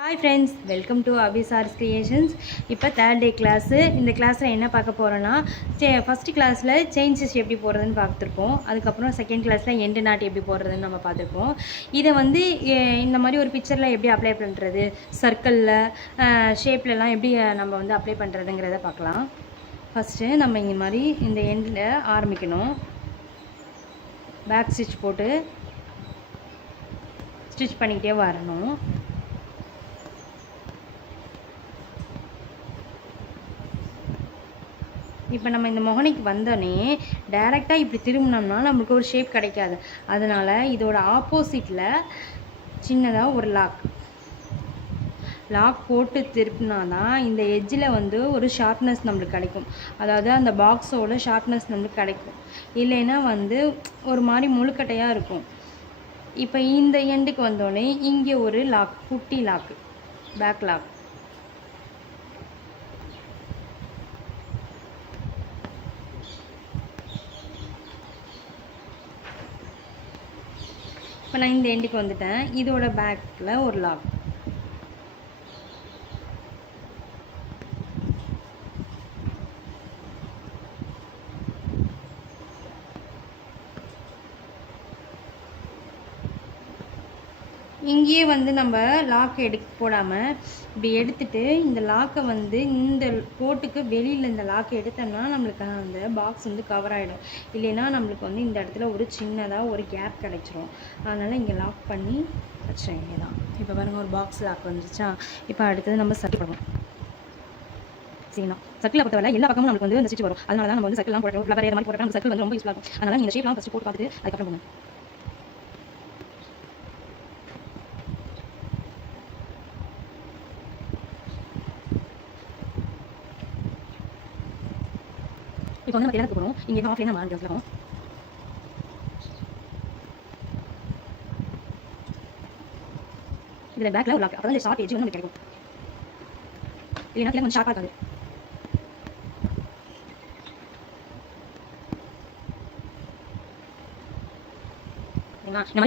Hi friends, welcome to Abisar's creations. இப்போ third day class. இந்த கிளாஸில் என்ன பார்க்க போகிறோன்னா, ஃபஸ்ட்டு கிளாஸில் செயின் ஸ்டிச் எப்படி போடுறதுன்னு பார்த்துருப்போம். அதுக்கப்புறம் செகண்ட் கிளாஸில் எண்டு நாட் எப்படி போடுறதுன்னு நம்ம பார்த்துருப்போம். இதை வந்து இந்த மாதிரி ஒரு பிக்சரில் எப்படி அப்ளை பண்ணுறது, சர்க்கிளில் ஷேப்லலாம் எப்படி நம்ம வந்து அப்ளை பண்ணுறதுங்கிறத பார்க்கலாம். ஃபஸ்ட்டு நம்ம இந்த மாதிரி இந்த எண்டில் ஆரம்பிக்கணும். பேக் ஸ்டிச் போட்டு ஸ்டிச் பண்ணிக்கிட்டே வரணும். இப்போ நம்ம இந்த மொகனைக்கு வந்தோடனே டைரெக்டாக இப்படி திரும்பினோம்னா நம்மளுக்கு ஒரு ஷேப் கிடைக்காது. அதனால் இதோட ஆப்போசிட்டில் சின்னதாக ஒரு லாக் போட்டு திருப்பினா தான் இந்த எட்ஜில் வந்து ஒரு ஷார்ப்னஸ் நம்மளுக்கு கிடைக்கும். அதாவது அந்த பாக்ஸோட ஷார்ப்னஸ் நம்மளுக்கு கிடைக்கும். இல்லைன்னா வந்து ஒரு மாதிரி முழுக்கட்டையாக இருக்கும். இப்போ இந்த எண்டுக்கு வந்தோடனே இங்கே ஒரு குட்டி லாக்கு, பேக் லாக். இப்போ நான் இந்த எண்டுக்கு வந்துட்டேன். இதோட பேக்கில் ஒரு லாக். இங்கேயே வந்து நம்ம லாக்கை போடாமல் இப்படி எடுத்துகிட்டு இந்த லாக்கை வந்து இந்த கோட்டுக்கு வெளியில் இந்த லாக்கை எடுத்தோம்னா நம்மளுக்கு அந்த பாக்ஸ் வந்து கவர் ஆகிடும். இல்லைன்னா நம்மளுக்கு வந்து இந்த இடத்துல ஒரு சின்னதாக ஒரு கேப் கிடைச்சிரும். அதனால் இங்கே லாக் பண்ணி வச்சேன். இங்கே தான் இப்போ பாருங்கள், ஒரு பாக்ஸ் லாக் வந்துச்சா. இப்போ அடுத்தது நம்ம சர்க்கிள் பண்ணுவோம். சரிங்களா, சர்க்கிளை பொறுத்தவரை எல்லா பக்கமும் நம்மளுக்கு வந்து இந்த ஸ்டிச் வரும். அதனால தான் நம்ம வந்து சர்க்கிள்லாம் போடுறோம். ஃப்ளவர் ஏற மாதிரி போடுறோம். நம்ம சர்க்கிள் வந்து ரொம்ப யூஸ்ஃபுல்லாக இருக்கும். அதனால் இந்த ஷேப்லாம் ஃபஸ்ட்டு போட்டு பார்த்துட்டு அதுக்கப்புறம் போங்க. இப்போ வந்து நம்ம தேர்ந்து போகணும். இங்கே ஆஃப் லைன் மாறி வச்சுருக்கோம். இதில் பேக்கில் ஒரு லாக். அப்போ தான் இந்த ஷார்ப் எட்ஜ் வந்து நமக்கு கிடைக்கும். இல்லைன்னா கொஞ்சம் ஷார்ப்பாக இருக்காது. இந்த மாதிரி